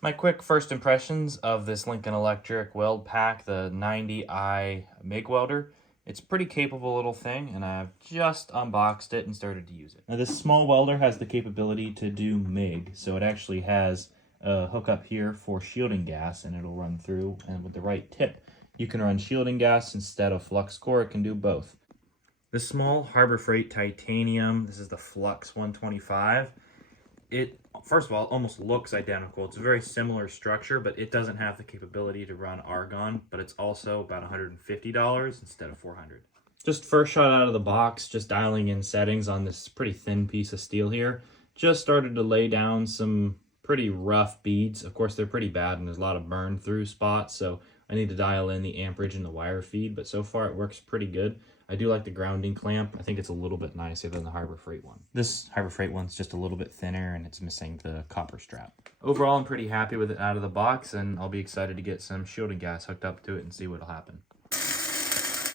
My quick first impressions of this Lincoln Electric WELD-PAK, the 90i MIG welder. It's a pretty capable little thing, and I've just unboxed it and started to use it. Now, this small welder has the capability to do MIG, so it actually has a hookup here for shielding gas, and it'll run through, and with the right tip, you can run shielding gas instead of flux-core. It can do both. This small Harbor Freight titanium, this is the Flux 125. It, first of all, almost looks identical. It's a very similar structure, but it doesn't have the capability to run argon, but it's also about $150 instead of $400. Just first shot out of the box, just dialing in settings on this pretty thin piece of steel here. Just started to lay down some pretty rough beads. Of course, they're pretty bad and there's a lot of burn through spots, so I need to dial in the amperage and the wire feed, but so far it works pretty good. I do like the grounding clamp. I think it's a little bit nicer than the Harbor Freight one. This Harbor Freight one's just a little bit thinner and it's missing the copper strap. Overall, I'm pretty happy with it out of the box, and I'll be excited to get some shielding gas hooked up to it and see what'll happen.